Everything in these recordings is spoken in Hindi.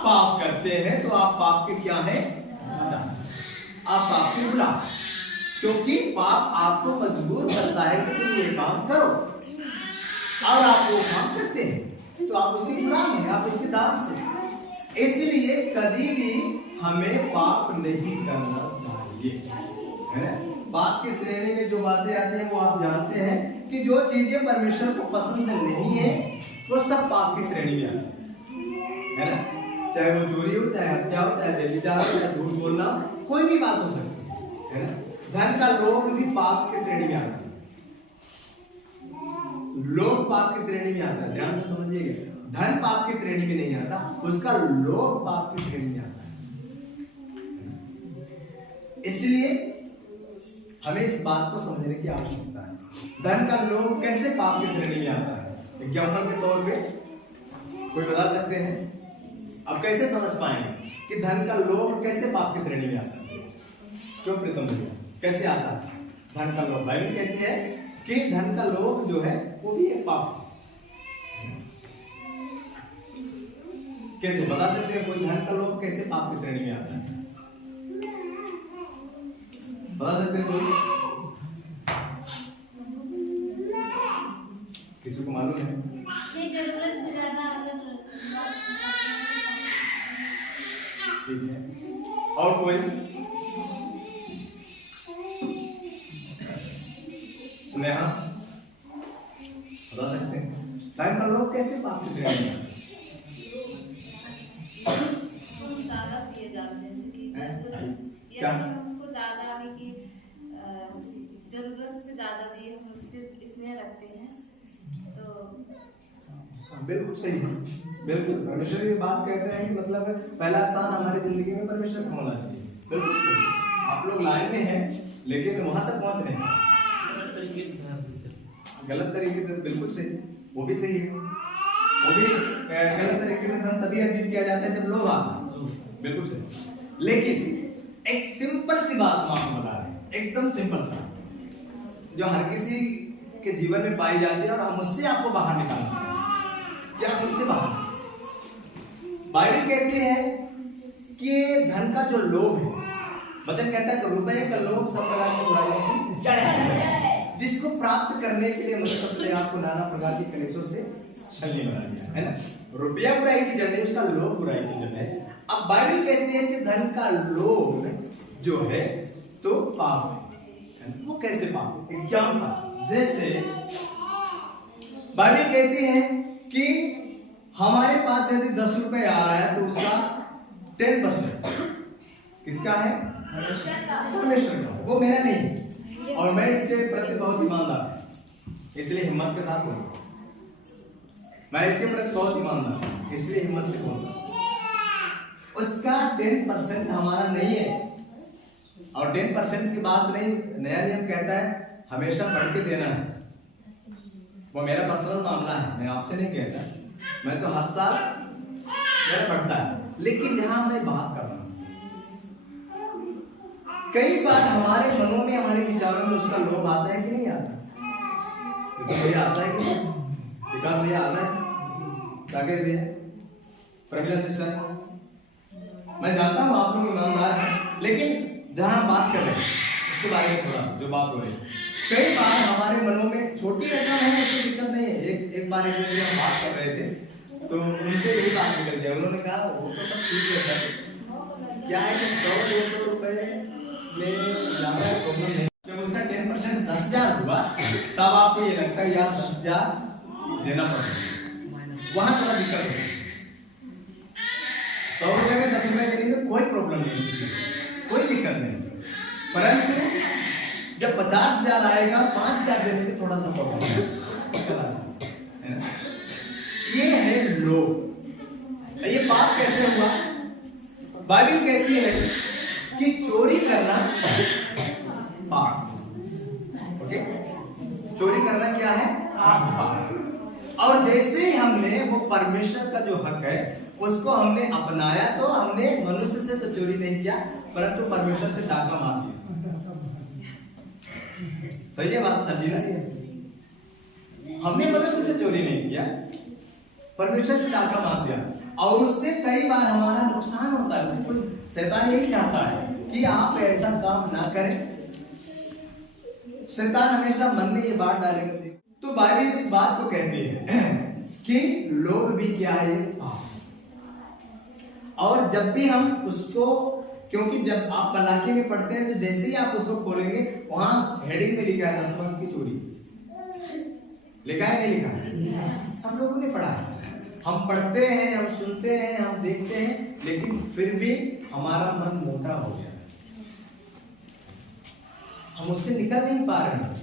आप पाप करते हैं तो आप पाप के क्या हैं? आप पाप के गुलाम, क्योंकि पाप आपको मजबूर करता है कि तुम ये काम करो और आप वो काम करते हैं तो आप उसके गुलाम हैं, आप उसके दास हैं। इसलिए कभी भी हमें पाप नहीं करना चाहिए, है ना। पाप की श्रेणी में जो बातें आती हैं वो आप जानते हैं कि जो चीजें परमेश्वर को पसंद नहीं है वो सब पाप की श्रेणी में आती है ना। चाहे वो चोरी हो, चाहे हत्या हो, चाहे व्यभिचार हो, चाहे झूठ बोलना, कोई भी बात हो सकती है ना। धन का लोभ भी पाप की श्रेणी में आता है, लोभ पाप की श्रेणी में आता है, ध्यान से समझिएगा। धन पाप की श्रेणी में नहीं आता, उसका लोभ पाप की श्रेणी में आता है। इसलिए हमें इस बात को समझने की आवश्यकता है। धन का लोभ कैसे पाप की श्रेणी में आता है? एग्जाम्पल के तौर पे कोई बता सकते हैं? अब कैसे समझ पाएंगे कि धन का लोभ कैसे पाप की श्रेणी में आता है? क्यों प्रीतम भैया, कैसे आता है धन का लोभ? बाइबल कहती है कि धन का लोभ जो है वो भी एक पाप है। कैसे बता सकते हैं कोई धन का लोभ कैसे पाप की श्रेणी में आता है? बता सकते हैं कोई? किसी को मालूम है? जरूरत से ज्यादा ठीक है, और कोई? स्नेहा बता सकते हैं धन का लोभ कैसे पाप की श्रेणी में? ज्यादा दिए जाते हैं, जैसे कि क्या? उसको ज्यादा की जरूरत से ज्यादा दिए, हम उससे स्नेह रखते हैं तो बिल्कुल सही है, बिल्कुल। परमेश्वर ये बात कहते हैं कि मतलब पहला स्थान हमारी जिंदगी में परमेश्वर का होना चाहिए। बिल्कुल सही। आप लोग लाइन में हैं लेकिन वहां तक पहुंच रहे हैं गलत तरीके से। बिल्कुल सही, वो भी सही है। वो भी गलत तरीके से धन तभी अर्जित किया जाता है जब लोभ आता है। बिल्कुल सही। लेकिन एक सिंपल सी बात हम आपको बता रहे हैं, एकदम सिंपल सा, जो हर किसी के जीवन में पाई जाती है और हम उससे आपको बाहर निकालना है। क्या मुझसे बाहर? बाइबल कहती है कि धन का जो लोभ है, वचन कहता है कि रुपए का लोभ सब प्रकार की बुराइयों की जड़ है, जिसको प्राप्त करने के लिए मनुष्य अपने आप को नाना प्रकार की कलेशों से छलनी बना दिया है ना। रुपया बुराई की जड़ है, उसका लोभ बुराई की जड़ है। अब बाइबल कहती है कि धन का लोभ जो है तो पाप है। वो कैसे पाप? एग्जाम्पल, जैसे बाइबल कहती है कि हमारे पास यदि 10 रुपए आ रहा है तो उसका 10% किसका है? परमेश्वर का, वो मेरा नहीं। और मैं इसके प्रति बहुत ईमानदार हूं, इसलिए हिम्मत के साथ बोलूं। मैं इसके प्रति बहुत ईमानदार हूं, इसलिए हिम्मत से बोलता हूं। उसका 10% हमारा नहीं है। और 10% की बात नहीं, नया नियम कहता है हमेशा बढ़ के देना है। वो मेरा पर्सनल मामला है, मैं आपसे नहीं कहता। मैं तो हर साल मेरा बढ़ता है, लेकिन यहां मैं बात कर रहा हूं, कई बार हमारे मनों में, हमारे विचारों में उसका लोभ आता है कि नहीं आता? तो भैया आता है कि नहीं? विकास भैया आता है, राकेश भैया, प्रमिला सिस्टर, मैं जानता हूं आप लोग ईमानदार हैं, लेकिन जहां बात कर रहे हैं उसके बारे में थोड़ा सा जो बात हो रही है, कई बार हमारे मनों में छोटी रकम है, उससे दिक्कत नहीं है। एक बार हम बात कर रहे थे तो उनसे यही बात निकल गया। उन्होंने कहा वो तो सब ठीक है सर, क्या है कि 100-200 रुपए में ज्यादा प्रॉब्लम नहीं। जब उसका 10% 10,000 हुआ तब आपको ये लगता है यार 10,000 देना पड़ेगा, वहां थोड़ा दिक्कत होगी। 100 रुपए में 10 रुपए देने में कोई प्रॉब्लम नहीं, कोई दिक्कत नहीं। परंतु जब 50,000 आएगा, 5,000 देने में थोड़ा सा प्रॉब्लम है ना। ये है लोभ। ये पाप कैसे हुआ? बाइबल कहती है कि चोरी करना पाप। ओके, चोरी करना क्या है? पाप। और जैसे ही हमने वो परमेश्वर का जो हक है उसको हमने अपनाया, तो हमने मनुष्य से तो चोरी नहीं किया, परंतु परमेश्वर से डाका मार दिया। सही है बात, समझी ना? हमने मनुष्य से चोरी नहीं किया, परमेश्वर से डाका मार दिया। और उससे कई बार हमारा नुकसान होता है। उससे कोई शैतान यही चाहता है कि आप ऐसा काम ना करें। शैतान हमेशा मन में ये बात डालेगा। तो बाइबल इस बात को कहती है कि लोभ भी क्या है, पाप। और जब भी हम उसको, क्योंकि जब आप मलाकी में पढ़ते हैं तो जैसे ही आप उसको खोलेंगे वहां हेडिंग में लिखा है 10 वर्ष की चोरी। लिखा है नहीं लिखा है? हम लोगों ने पढ़ा है। हम पढ़ते हैं, हम सुनते हैं, हम देखते हैं, लेकिन फिर भी हमारा मन मोटा हो गया, हम उससे निकल नहीं पा रहे हैं,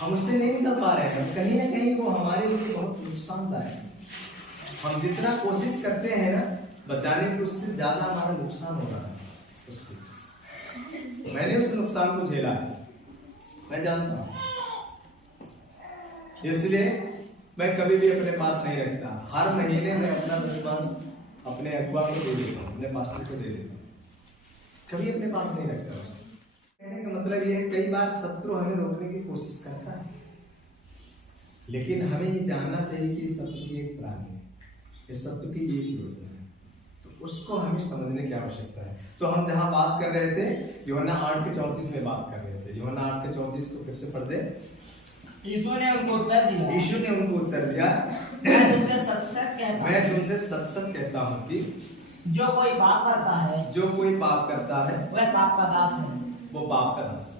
हम उससे नहीं निकल पा रहे हैं। कहीं ना कहीं वो हमारे लिए बहुत नुकसानदायक है। हम जितना कोशिश करते हैं ना बचाने की, उससे ज्यादा हमारा नुकसान हो रहा है उससे। मैंने उस नुकसान को झेला है, मैं जानता हूं, इसलिए मैं कभी भी अपने पास नहीं रखता। हर महीने मैं अपना दशमांश अपने अखबार को दे देता हूँ, अपने पास्टर को दे देता हूँ, कभी अपने पास नहीं रखता। कहने का मतलब ये है, कई बार शत्रु हमें रोकने की कोशिश करता है, लेकिन हमें ये जानना चाहिए कि शत्रु की एक प्लान है, ये शत्रु की एक योजना है, तो उसको हमें समझने की आवश्यकता है। तो हम जहां बात कर रहे थे, यूहन्ना 8:34 में बात कर रहे थे। यूहन्ना 8:34 को फिर से पढ़ दे। यीशु ने उनको उत्तर दिया, यीशु ने उनको उत्तर दिया, मैं तुमसे सच सच कहता हूं कि जो कोई पाप करता है वह पाप का दास है, वो पाप का दास है।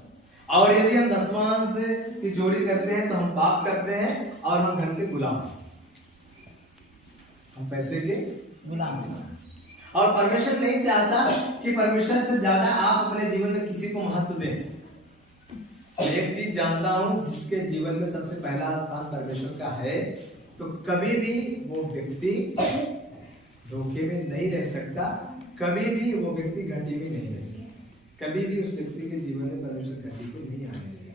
और यदि हम दशमांश की चोरी करते हैं तो हम पाप करते हैं और हम धन के गुलाम, हम पैसे के गुलाम। और परमेश्वर नहीं चाहता कि परमेश्वर से ज्यादा आप अपने जीवन में किसी को महत्व दें। एक चीज जानता हूं, जिसके जीवन में सबसे पहला स्थान परमेश्वर का है, तो कभी भी वो व्यक्ति धोखे में नहीं रह सकता, कभी भी वो व्यक्ति घटी में नहीं रह सकता, कभी भी उस व्यक्ति के जीवन में परमेश्वर घटी को नहीं आने देगा।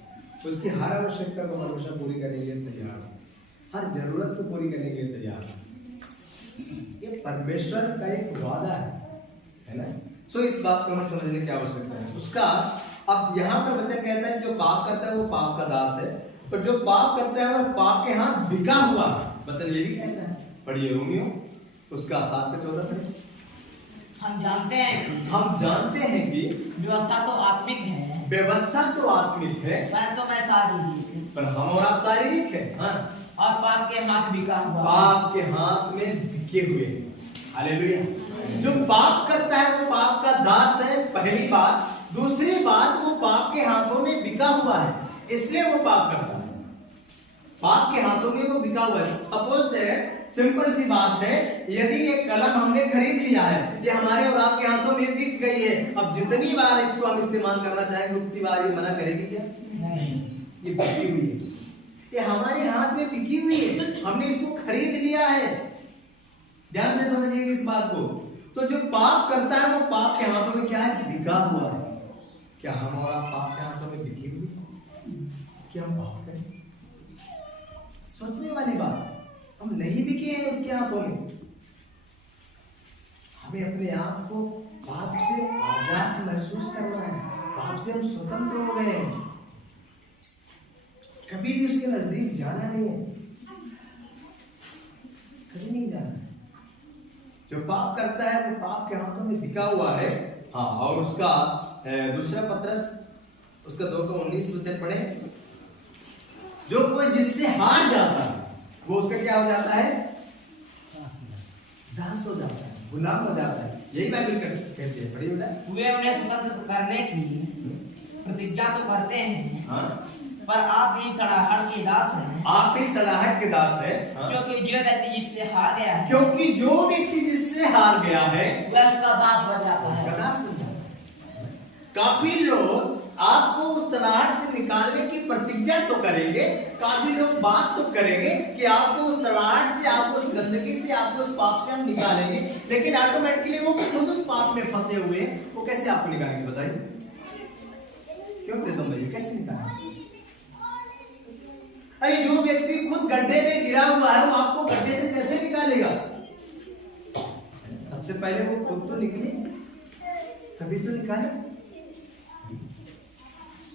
उसकी हर आवश्यकता को परमेश्वर पूरी करने के लिए तैयार है, हर जरूरत को पूरी करने के लिए तैयार है। ये परमेश्वर का एक वादा है ना। सो इस बात को हमें समझने की आवश्यकता है। उसका अब यहाँ पर वचन कहता है, जो पाप करता है वो पाप का दास है, पर जो पाप करता है वो पाप के हाथ बिका हुआ है। वचन ये भी कहता है, पढ़िए रोमियो उसका 7:14। हम जानते हैं कि व्यवस्था तो आत्मिक है, परंतु मैं शारीरिक हूं। पर हम और आप शारीरिक है, हाँ, और पाप के हाथ बिका हुआ, पाप के हाथ में बिके हुए। हालेलुया। जो पाप करता है वो पाप का दास है, पहली बात। दूसरी बात, वो पाप के हाथों में बिका हुआ है, इसलिए वो पाप करता है। पाप के हाथों में वो बिका हुआ है। सपोज दैट, सिंपल सी बात है, यदि ये कलम हमने खरीद लिया है, ये हमारे और आपके हाथों में बिक गई है, अब जितनी बार इसको हम इस्तेमाल करना चाहेंगे उतनी बार ये मना करेगी क्या? नहीं, ये बिकी हुई है, ये हमारे हाथ में बिकी हुई है, हमने इसको खरीद लिया है। ध्यान से समझिए इस बात को। तो जो पाप करता है वो पाप के हाथों में क्या है? बिका हुआ है। क्या हम और आप पाप के हाथों में बिके हुए? क्या हम पाप करें? सोचने वाली बात, हम नहीं बिके हैं उसके हाथों में। हमें अपने आप को पाप से आजाद महसूस करना है, पाप से हम स्वतंत्र हो गए हैं, कभी भी उसके नजदीक जाना नहीं है, कभी नहीं जाना। जो पाप करता है वो पाप के हाथों में बिका हुआ है। हाँ, और उसका दूसरा पत्रस उसका 2:19 वचन पढ़े। जो कोई जिससे हार जाता है वो उसका क्या हो जाता है? दास हो जाता है, गुलाम हो जाता है। यही बाइबल कहती है। पढ़िए बेटा। वे उन्हें स्वतंत्र करने की प्रतिज्ञा तो करते हैं, हाँ, पर आप भी सड़ाहट के दास हैं। आप भी सड़ाहट के दास है। हाँ? क्योंकि जो व्यक्ति जिससे हार गया है, क्योंकि जो व्यक्ति जिससे हार गया है वह उसका दास बन जाता उसका है। दास बन जाता है। काफी लोग आपको उस सड़ाहट से निकालने की प्रतिज्ञा तो करेंगे, काफी लोग बात तो करेंगे कि आपको उस सड़ाहट से, आपको उस गंदगी से, आपको उस पाप से हम निकालेंगे, लेकिन ऑटोमेटिकली वो खुद उस पाप में फंसे हुए हैं। वो कैसे आपको निकालेंगे बताइए? क्यों प्रीतम भैया, कैसे निकालेंगे? अरे जो व्यक्ति खुद गड्ढे में गिरा हुआ है वो आपको गड्ढे से कैसे निकालेगा? सबसे पहले वो खुद तो निकले, तभी तो निकाले।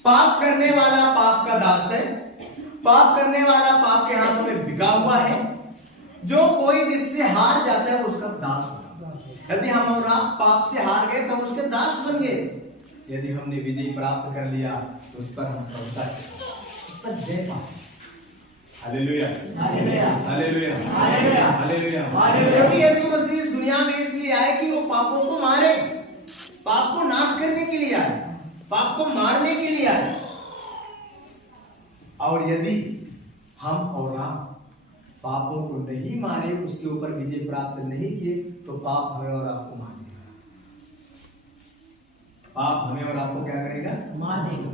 पाप करने वाला पाप का दास है, पाप करने वाला पाप के हाथों में बिका हुआ है, जो कोई जिससे हार जाता है वो उसका दास होगा। यदि हम और आप पाप से हार गए तो उसके दास बन गए। यदि हमने विजय प्राप्त कर लिया तो उस पर हम प्रभुता उस पर जय पाते। Hallelujah hallelujah hallelujah hallelujah hallelujah. प्रभु यीशु मसीह इस दुनिया में इसलिए आए कि वो पापों को मारे, पाप को नाश करने के लिए आए, पाप को मारने के लिए आए। और यदि हम और आप पापों को नहीं मारे, उसके ऊपर विजय प्राप्त नहीं किए तो पाप हमें और आपको मार देगा। पाप हमें और आपको क्या करेगा? मार देगा।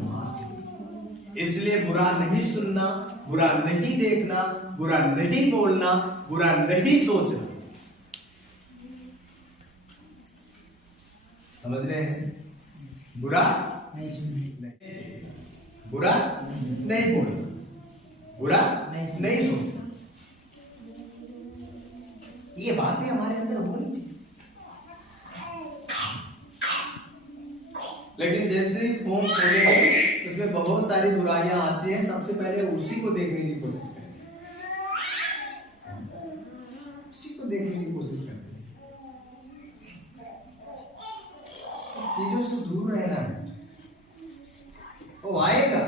इसलिए बुरा नहीं सुनना, बुरा नहीं देखना, बुरा नहीं बोलना, बुरा नहीं सोचना। समझ रहे हैं? बुरा नहीं, बुरा नहीं बोलना, बुरा नहीं सोचना। ये बातें हमारे अंदर होनी चाहिए। लेकिन जैसे फोन खोलेंगे उसमें बहुत सारी बुराइयां आती हैं, सबसे पहले उसी को देखने की कोशिश करेंगे, उसी को देखने की कोशिश करते हैं। सब चीजों से दूर रहना है। वो आएगा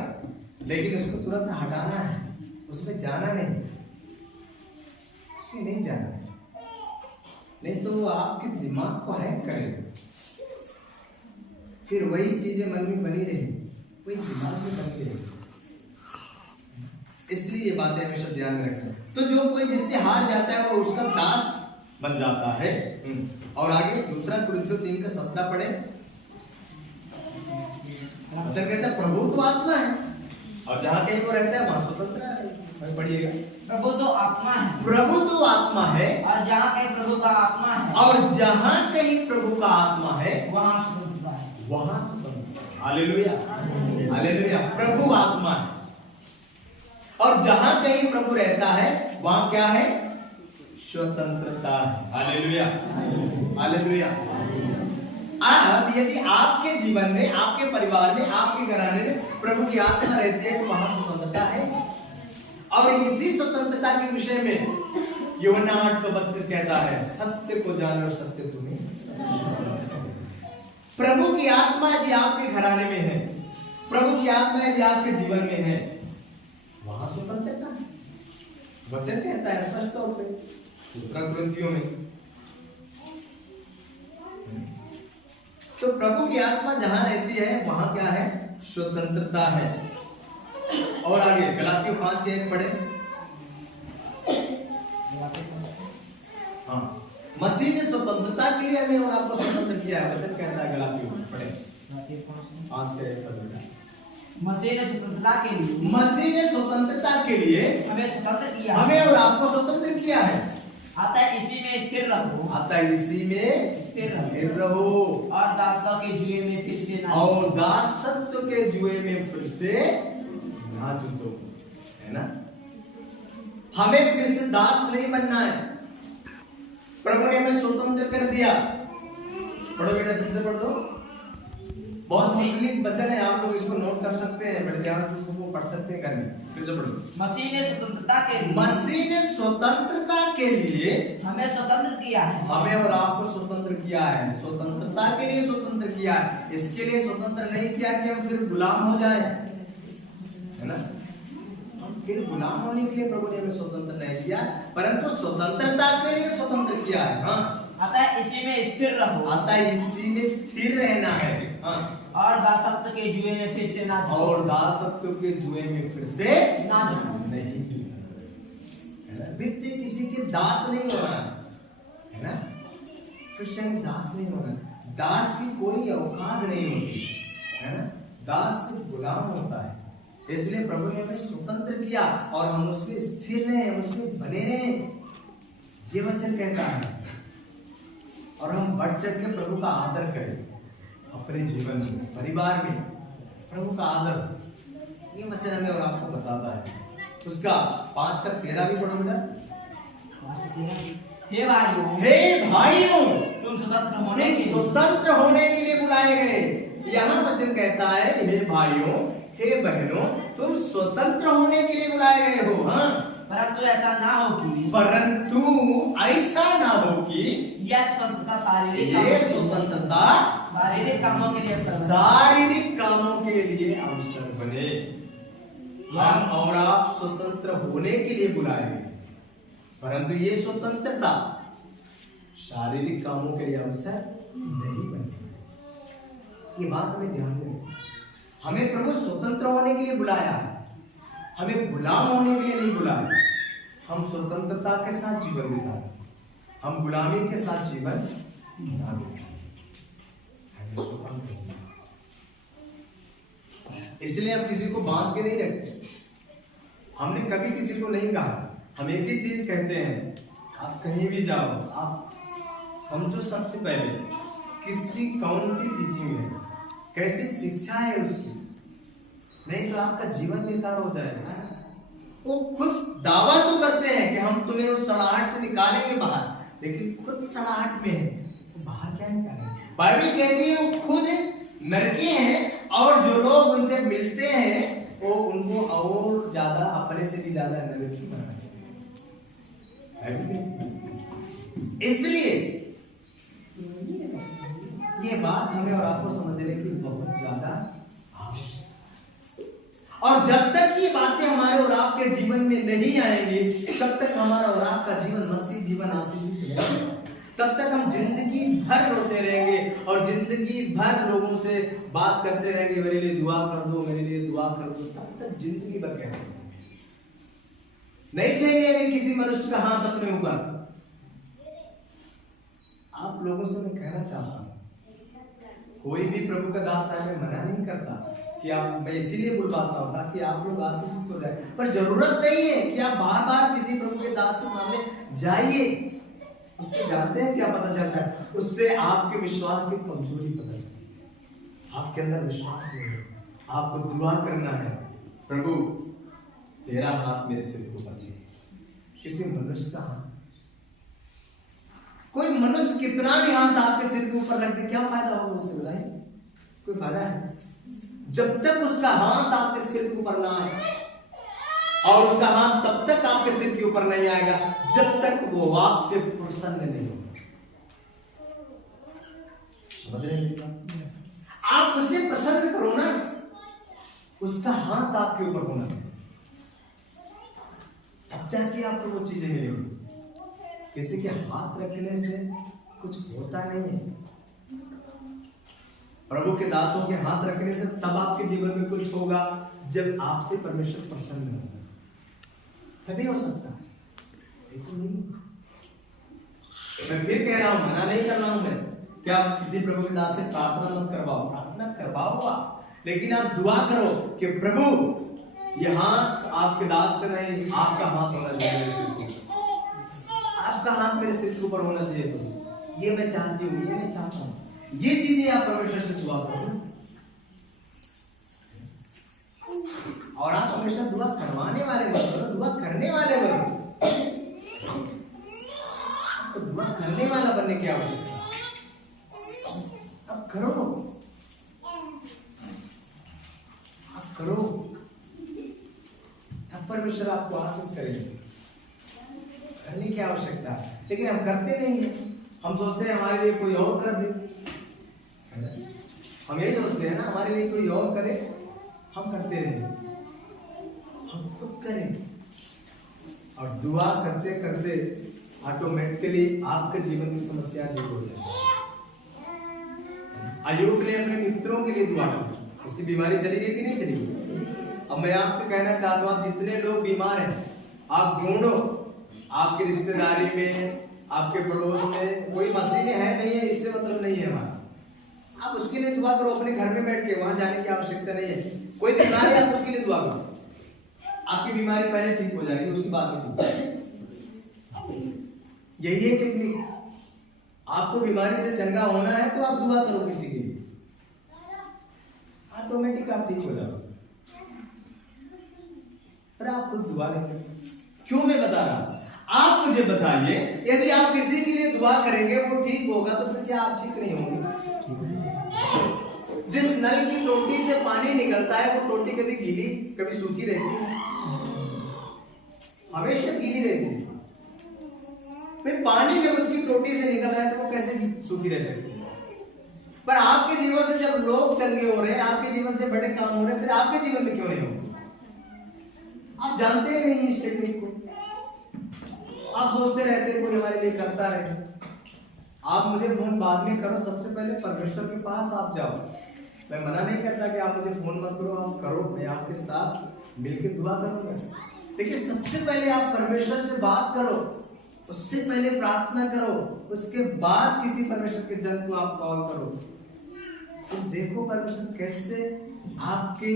लेकिन उसको तुरंत हटाना है, उसमें जाना नहीं, उसमें नहीं जाना है, नहीं तो वो आपके दिमाग को हैक करेगा। फिर वही चीजें मन में बनी रहेंगी, वही दिमाग में बनी रहेगी। इसलिए ये बातें हमेशा ध्यान में रखना। तो जो कोई जिससे हार जाता है वो उसका दास बन जाता है। और आगे दूसरा कुरिन्थियों 3:17 पढ़े। वचन कहता है प्रभु तो आत्मा है और जहां कहीं वो रहता है वहां स्वतंत्र है। पढ़िएगा, प्रभु तो आत्मा है, प्रभु तो आत्मा है और जहाँ कहीं प्रभु का आत्मा है, और जहां कहीं प्रभु का आत्मा है वहाँ स्वतंत्रता है, वहां स्वतंत्रता। Hallelujah hallelujah. प्रभु आत्मा है और जहां कहीं प्रभु रहता है वहां क्या है? स्वतंत्रता है। Hallelujah hallelujah. अब यदि आपके जीवन में, आपके परिवार में, आपके घराने में प्रभु की आत्मा रहती है तो वहां स्वतंत्रता है। और इसी स्वतंत्रता के विषय में यूहन्ना 8:32 कहता है, सत्य को जानो और सत्य तुम्हें। प्रभु की आत्मा यदि आपके घराने में है, प्रभु की आत्मा यदि आपके जीवन में है, वहां स्वतंत्रता है। वचन कहता है स्पष्ट तौर पे दूसरा कुरिन्थियों में। तो प्रभु की आत्मा जहां रहती है वहां क्या है? स्वतंत्रता है। और आगे गलातियों 5:1 पढ़े। हाँ, मसीह ने स्वतंत्रता के लिए हमें और आपको स्वतंत्र किया है। वचन कहता है गलातियों में पढ़े 5:1। मसीह ने स्वतंत्रता के लिए, मसीह ने स्वतंत्रता के लिए हमें स्वतंत्र किया, हमें और आपको स्वतंत्र किया है। अतः इसी में स्थिर रहो, अतः इसी में स्थिर रहो और दासत्व के जुए में फिर से ना, और दासत्व के जुए में फिर से ना जुटो। है ना? हमें फिर से दास नहीं बनना है। प्रभु ने हमें स्वतंत्र कर दिया। पढ़ो बेटा, तुमसे पढ़ दो। बहुत मुश्किल वचन है, आप लोग इसको नोट कर सकते हैं, बड़े ध्यान से इसको पढ़ सकते हैं घर में। फिर से पढ़ो। मसीह ने स्वतंत्रता के लिए, मसीह ने स्वतंत्रता के लिए हमें स्वतंत्र किया है, हमें और आपको स्वतंत्र किया है। स्वतंत्रता के लिए स्वतंत्र किया है। इसके लिए स्वतंत्र नहीं किया कि हम फिर गुलाम हो जाए, है ना? हम फिर गुलाम होने के लिए प्रभु ने हमें स्वतंत्र नहीं किया, परंतु स्वतंत्रता के लिए स्वतंत्र किया है। हाँ, अतः इसी में स्थिर रहो, अतः इसी में स्थिर रहना है। हाँ, और दासत्व के जुए में फिर से ना, और दासत्व के जुए में फिर से ना नहीं, है ना? फिर से किसी के दास नहीं होना है ना? फिर से हमें दास नहीं होना। दास की कोई औकात नहीं होती, है ना? दास से गुलाम होता है। इसलिए प्रभु ने हमें स्वतंत्र किया और हम उसमें स्थिर रहे, हम उसमें बने रहे। ये वचन कहता है। और हम बढ़ चढ़ के प्रभु का आदर करें अपने जीवन में, परिवार में। प्रभु का आदर, ये वचन हमें और आपको बताता है। उसका 5:13 भी पढ़ो बेटा। हे भाइयों, हे भाइयों, तुम स्वतंत्र होने के लिए बुलाए गए। यहाँ वचन कहता है, हे भाइयों, हे बहनों, तुम स्वतंत्र होने के लिए बुलाए गए हो। हाँ, परंतु ऐसा ना हो कि यह स्वतंत्रता शारीरिक कामों के लिए अवसर बने। हम और आप स्वतंत्र होने के लिए बुलाए गए, परंतु ये स्वतंत्रता शारीरिक कामों के लिए अवसर नहीं बने। ये बात हमें ध्यान में, हमें प्रभु स्वतंत्र होने के लिए बुलाया है, हमें गुलाम होने के लिए नहीं बुलाया। हम स्वतंत्रता के साथ जीवन बिताए, हम गुलामी के साथ जीवन ना बिताए। इसलिए हम किसी को बांध के नहीं रखते। हमने कभी किसी को नहीं कहा, हम एक ही चीज कहते हैं, आप कहीं भी जाओ, आप समझो सबसे पहले किसकी कौन सी टीचिंग है, कैसी शिक्षा है उसकी, नहीं तो आपका जीवन बेकार हो जाएगा। वो खुद दावा तो करते हैं कि हम तुम्हें उस सड़ाहट से निकालेंगे बाहर, लेकिन खुद सड़ाहट में है, तो बाहर क्या निकालेंगे? बाइबल कहती है वो खुद नरकी हैं, और जो लोग उनसे मिलते हैं वो उनको और ज्यादा, अपने से भी ज्यादा नरकी बनाते हैं। इसलिए ये बात हमें और आपको समझने की बहुत ज्यादा आवश्यक, और जब तक ये बातें हमारे और आपके जीवन में नहीं आएंगी, तब तक हमारा और आपका जीवन मसीह जीवन आशीषित नहीं होगा। तब तक हम जिंदगी भर रोते रहेंगे और जिंदगी भर लोगों से बात करते रहेंगे, मेरे लिए दुआ कर दो, मेरे लिए दुआ कर दो। तब तक जिंदगी भर कहते हैं। नहीं चाहिए हमें किसी मनुष्य का हाथ अपने ऊपर। आप लोगों से मैं कहना चाहता हूं, कोई भी प्रभु का दास आए, मैं मना नहीं करता कि आप, मैं इसीलिए बुलवाता हूं ताकि आप लोग आशीषित हो जाए, पर जरूरत नहीं है कि आप बार बार किसी प्रभु के दास के सामने जाइए। उससे जानते हैं क्या पता चलता है? उससे आपके विश्वास की कमजोरी पता चलती है, आपके अंदर विश्वास नहीं है। आपको दुआ करना है, प्रभु तेरा हाथ मेरे सिर के ऊपर चाहिए। किसी मनुष्य का हाथ, कोई मनुष्य कितना भी हाथ आपके सिर के ऊपर रख दे, क्या फायदा होगा उससे? बताइए, कोई फायदा है? जब तक उसका हाथ आपके सिर के ऊपर ना आए, और उसका हाथ तब तक आपके सिर के ऊपर नहीं आएगा जब तक वो आपसे प्रसन्न नहीं होगा। समझ रहे हैं? आप उसे प्रसन्न करो ना, उसका हाथ आपके ऊपर होना चाहिए, तब जाके आपको वो चीजें मिलेंगी। किसी के हाथ रखने से कुछ होता नहीं है। प्रभु के दासों के हाथ रखने से तब आपके जीवन में कुछ होगा जब आपसे परमेश्वर प्रसन्न होगा, तभी हो सकता है। नहीं, मैं फिर कह रहा हूं, मना नहीं कर रहा हूं मैं कि आप किसी प्रभु के दास से प्रार्थना मत करवाओ, प्रार्थना करवाओ आप, लेकिन आप दुआ करो कि प्रभु ये हाथ आपके दास का नहीं, आपका हाथ होना चाहिए, आपका हाथ मेरे सिर के ऊपर होना चाहिए। तो ये मैं चाहती हूँ, ये मैं चाहता हूँ, ये चीजें आप परमेश्वर से दुआ करो। और आप हमेशा दुआ करवाने वाले बनो, दुआ करने वाले बनो। तो दुआ करने वाला बनने की आवश्यकता अब करो, आप करो, अब परमेश्वर आपको आशीष करेंगे। करने की आवश्यकता है, लेकिन हम करते नहीं हैं। हम सोचते हैं हमारे लिए कोई और कर दे, हम यही सोचते हैं ना, हमारे लिए कोई और करे, हम करते रहें। हम खुद करें और दुआ करते करते ऑटोमेटिकली आपके जीवन की समस्या दूर हो जाएगी। अय्यूब ने अपने मित्रों के लिए दुआ की, उसकी बीमारी चली गई कि नहीं चली गई? अब मैं आपसे कहना चाहता हूं, आप जितने लोग बीमार हैं, आप ढूंढो आपकी रिश्तेदारी में, आपके पड़ोस में कोई मसीह में है नहीं है, इससे मतलब नहीं है हमारा। आप उसके लिए दुआ करो, अपने घर में बैठ के, वहां जाने की आवश्यकता नहीं है। कोई बीमारी है, आप उसके लिए दुआ करो, आपकी बीमारी पहले ठीक हो जाएगी, उसके बाद में ठीक हो जाएगी। यही है टेक्निक। आपको बीमारी से चंगा होना है तो आप दुआ करो किसी के लिए, ऑटोमेटिक आप ठीक हो जाओगे। पर आप खुद दुआ नहीं करते, क्यों? मैं बता रहा हूं, आप मुझे बताइए, यदि आप किसी के लिए दुआ करेंगे वो ठीक होगा, तो फिर क्या आप ठीक नहीं होंगे? जिस नल की टोटी से पानी निकलता है, वो टोटी कभी गीली कभी सूखी रहती है? हमेशा गीली रहती है। फिर पानी जब उसकी टोटी से निकल रहा है तो वो कैसे सूखी रह सकती है? पर आपके जीवन से जब लोग चंगे हो रहे हैं, आपके जीवन से बड़े काम हो रहे हैं, फिर आपके जीवन में क्यों नहीं हो? आप जानते ही नहीं इस टेक्निक को। आप सोचते रहते हैं कोई हमारे लिए करता रहे। आप मुझे फोन बाद में करो, सबसे पहले परमेश्वर के पास आप जाओ। मैं मना नहीं करता कि आप मुझे फोन मत करो, आप करो, मैं आपके साथ मिलकर दुआ करूंगा। लेकिन सबसे पहले आप परमेश्वर से बात करो, उससे पहले प्रार्थना करो, उसके बाद किसी परमेश्वर के जन को आप कॉल करो। तो देखो परमेश्वर कैसे आपके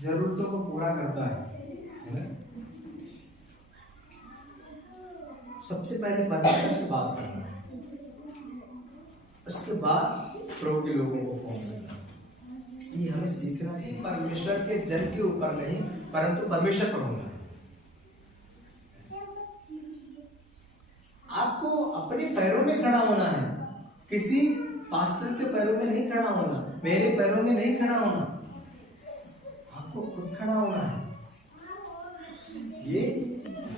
जरूरतों को पूरा करता है ना? सबसे पहले परमेश्वर से बात करना है, उसके बाद प्रभु के लोगों को फोन करना। ये हमें सीखना है। परमेश्वर के जन के ऊपर नहीं, परंतु परमेश्वर पर होना है। आपको अपने पैरों में खड़ा होना है, किसी पास्टर के पैरों में नहीं खड़ा होना, मेरे पैरों में नहीं खड़ा होना, आपको खुद खड़ा होना है। ये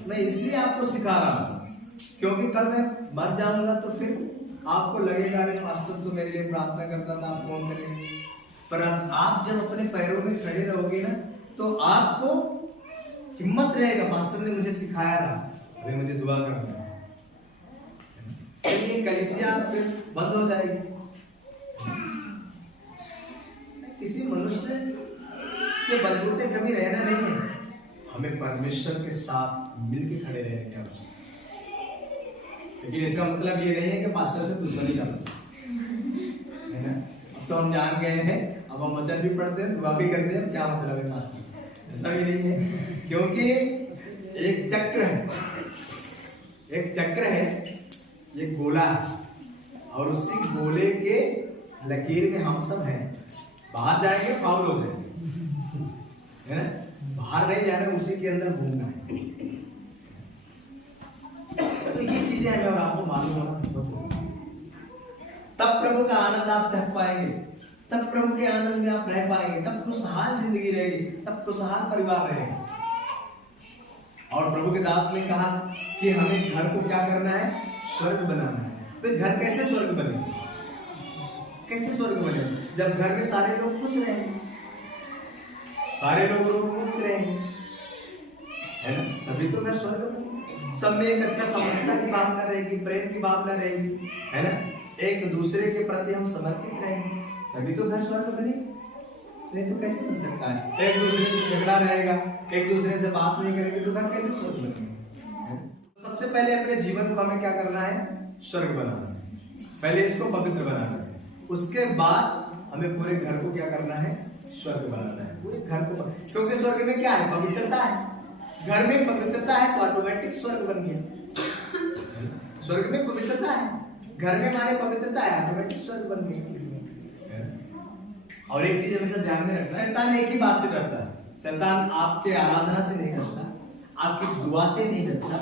मैं इसलिए आपको सिखा रहा हूं क्योंकि कल मैं मर जाऊंगा तो फिर आपको लगेगा अरे पास्टर तो मेरे लिए प्रार्थना करता था, आप कौन करेंगे? पर आप जब अपने पैरों में खड़े रहोगे ना तो आपको हिम्मत रहेगा, पास्टर ने मुझे सिखाया था, अरे मुझे दुआ करना है। ये कलीसिया फिर बंद हो जाएगी। किसी मनुष्य के बलबूते कभी रहना नहीं है, हमें परमेश्वर के साथ मिलकर खड़े रहने की आवश्यकता है। लेकिन इसका मतलब ये नहीं है कि पास्टर से दुश्मनी करना है ना। अब तो हम जान गए हैं, अब हम वचन भी पढ़ते हैं, दुआ भी करते हैं, क्या मतलब है पास्टर से? ऐसा भी नहीं है, क्योंकि एक चक्र है, एक चक्र है, ये गोला है, और उसी गोले के लकीर में हम सब हैं। बाहर जाएंगे फाउल हो जाएंगे, है ना? बाहर नहीं जाना, उसी के अंदर घूमना है। तो ये चीजें हमें और आपको मालूम होना बहुत जरूरी है। तब प्रभु का आनंद आप सह पाएंगे, तब प्रभु के आनंद में आप रह पाएंगे, तब खुशहाल जिंदगी रहेगी, तब खुशहाल परिवार रहेगा। और प्रभु के दास ने कहा कि हमें घर को क्या करना है? स्वर्ग बनाना है। तो घर कैसे स्वर्ग बने? कैसे स्वर्ग बने? जब घर में सारे लोग खुश रहेंगे, सारे लोग मुक्त रहेंगे, है ना? तभी तो घर स्वर्ग बने। सब में एक अच्छा समझता की भावना रहेगी, प्रेम की भावना रहेगी, है ना? एक दूसरे के प्रति हम समर्पित रहेंगे, तभी तो घर स्वर्ग बने। नहीं तो कैसे बन सकता है? एक दूसरे से झगड़ा रहेगा, एक दूसरे से बात नहीं करेंगे, तो घर कैसे स्वर्ग बनेगा? सबसे पहले अपने जीवन को हमें क्या करना है? स्वर्ग बनाना है। पहले इसको पवित्र बनाना है, उसके बाद हमें पूरे घर को क्या करना है? स्वर्ग बनाना है। पूरे घर को, क्योंकि स्वर्ग में क्या है? पवित्रता है। घर में पवित्रता है तो ऑटोमेटिक स्वर्ग बन गया। स्वर्ग में पवित्रता है, घर में हमारे पवित्रता है, ऑटोमेटिक स्वर्ग बन गया। और एक चीज हमेशा ध्यान में रखना है, शैतान एक ही बात से डरता है। शैतान आपके आराधना से नहीं डरता, आपकी दुआ से नहीं डरता,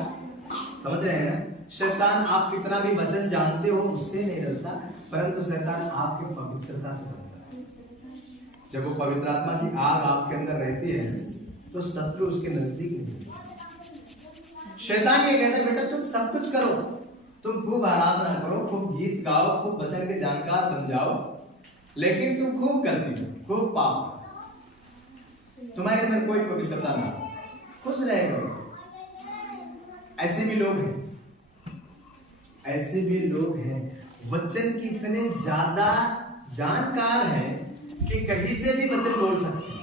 समझ रहे हैं ना? शैतान आप कितना भी वचन जानते हो उससे नहीं डरता, परंतु शैतान आपके पवित्रता से डरता है। जब वो पवित्र आत्मा की आग आपके अंदर रहती है तो शत्रु उसके नजदीक नहीं। शैतान ये कहता है बेटा तुम सब कुछ करो, तुम खूब आराधना करो, खूब गीत गाओ, खूब वचन के जानकार बन जाओ, लेकिन तुम खूब गलती करो, खूब पाप, तुम्हारे अंदर कोई पवित्रता ना, खुश रह करो। ऐसे भी लोग हैं, ऐसे भी लोग हैं, वचन की इतने ज्यादा जानकार हैं कि कहीं से भी वचन बोल सकते हैं,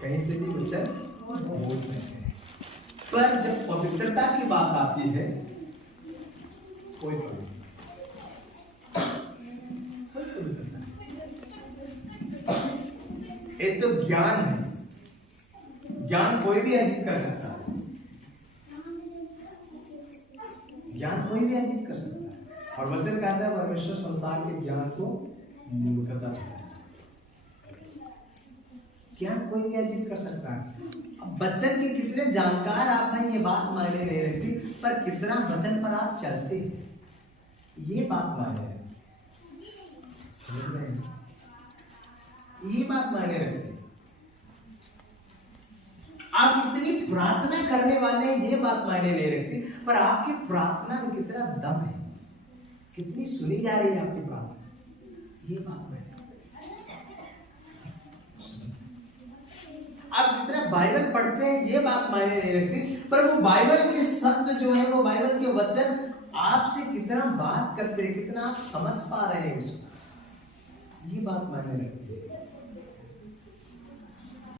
कहीं से भी वचन बोल सकते हैं। पर जब पवित्रता की बात आती है, कोई पवित्रता नहीं। एक तो ज्ञान है, ज्ञान कोई भी अर्जित कर सकता है, ज्ञान कोई भी अर्जित कर सकता है। और वचन कहता है परमेश्वर संसार के ज्ञान को मूर्खता कहता है। ज्ञान कोई भी अर्जित कर सकता है। अब वचन के कितने जानकार आप हैं ये बात मायने नहीं रखती, पर कितना वचन पर आप चलते हैं ये बात मायने रखती। समझ रहे हैं? ये बात मायने रखती। आप कितनी प्रार्थना करने वाले हैं ये बात मायने नहीं रखती, पर आपकी प्रार्थना में कितना दम है, कितनी सुनी जा रही है आपकी प्रार्थना, ये बात मायने। आप कितना बाइबल पढ़ते हैं ये बात मायने नहीं रखती, पर वो बाइबल के शब्द जो है, वो बाइबल के वचन आपसे कितना बात करते हैं, कितना आप समझ पा रहे हैं उसको, ये बात मायने रखती है।